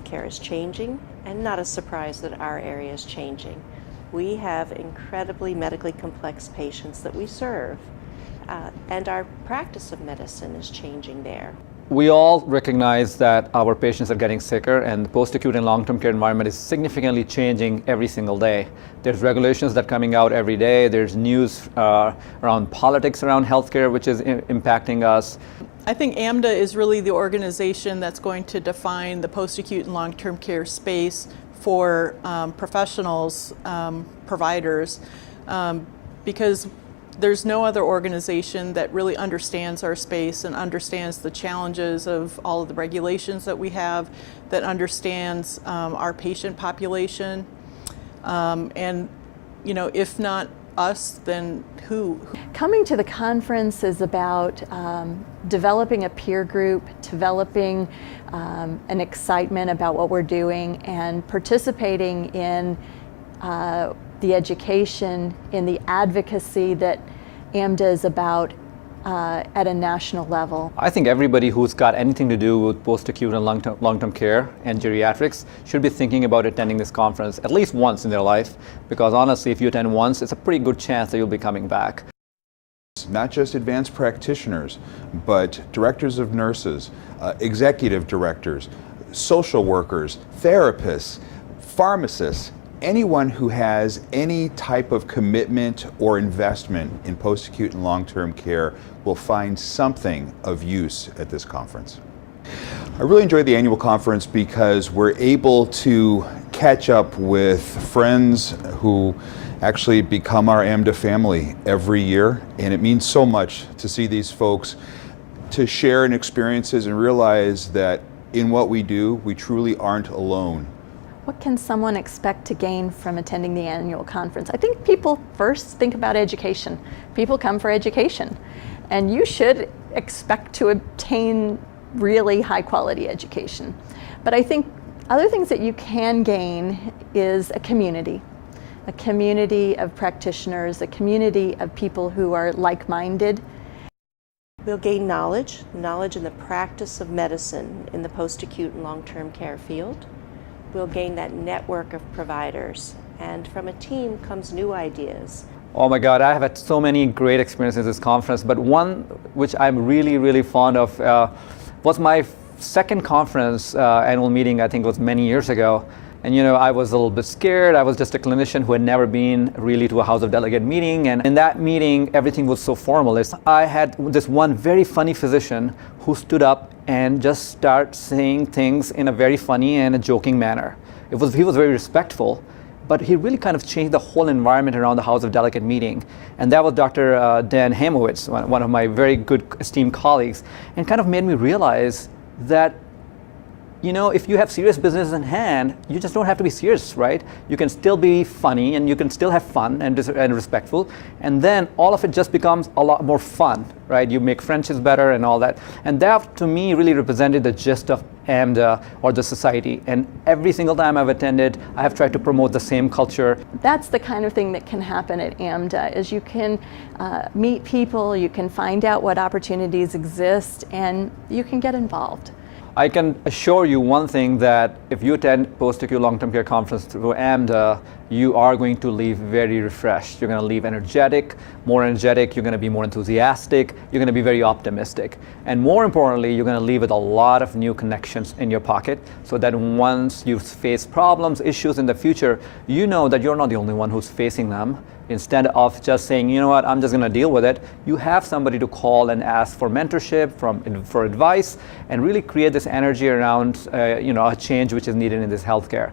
healthcare is changing, and not a surprise that our area is changing. We have incredibly medically complex patients that we serve, and our practice of medicine is changing there. We all recognize that our patients are getting sicker, and the post-acute and long-term care environment is significantly changing every single day. There's regulations that are coming out every day. There's news around politics around healthcare, which is impacting us. I think AMDA is really the organization that's going to define the post-acute and long-term care space for professionals, providers, because there's no other organization that really understands our space and understands the challenges of all of the regulations that we have, that understands our patient population. And, you know, if not us, then who? Coming to the conference is about developing a peer group, developing an excitement about what we're doing, and participating in the education, in the advocacy that AMDA is about at a national level. I think everybody who's got anything to do with post-acute and long-term care and geriatrics should be thinking about attending this conference at least once in their life, because honestly, if you attend once, it's a pretty good chance that you'll be coming back. Not just advanced practitioners, but directors of nurses, executive directors, social workers, therapists, pharmacists, anyone who has any type of commitment or investment in post-acute and long-term care will find something of use at this conference. I really enjoyed the annual conference because we're able to catch up with friends who actually become our AMDA family every year, and it means so much to see these folks, to share in experiences and realize that in what we do, we truly aren't alone. What can someone expect to gain from attending the annual conference? I think people first think about education. People come for education, and you should expect to obtain really high quality education. But I think other things that you can gain is a community of practitioners, a community of people who are like-minded. We'll gain knowledge in the practice of medicine in the post-acute and long-term care field. We'll gain that network of providers, and from a team comes new ideas. Oh my God, I have had so many great experiences at this conference, but one which I'm really, really fond of was my second conference annual meeting. I think it was many years ago. And you know, I was a little bit scared. I was just a clinician who had never been really to a House of Delegate meeting. And in that meeting, everything was so formalist. I had this one very funny physician who stood up and just started saying things in a very funny and a joking manner. He was very respectful, but he really kind of changed the whole environment around the House of Delegate meeting. And that was Dr. Dan Hamowitz, one of my very good esteemed colleagues, and kind of made me realize that, you know, if you have serious business in hand, you just don't have to be serious, right? You can still be funny, and you can still have fun and respectful, and then all of it just becomes a lot more fun, right? You make friendships better and all that. And that, to me, really represented the gist of AMDA or the society. And every single time I've attended, I have tried to promote the same culture. That's the kind of thing that can happen at AMDA, is you can meet people, you can find out what opportunities exist, and you can get involved. I can assure you one thing, that if you attend post-acute long-term care conference through AMDA, you are going to leave very refreshed. You're going to leave energetic, more energetic, you're going to be more enthusiastic, you're going to be very optimistic. And more importantly, you're going to leave with a lot of new connections in your pocket, so that once you face problems, issues in the future, you know that you're not the only one who's facing them. Instead of just saying, you know what, I'm just going to deal with it, you have somebody to call and ask for mentorship, for advice, and really create this energy around you know, a change which is needed in this healthcare.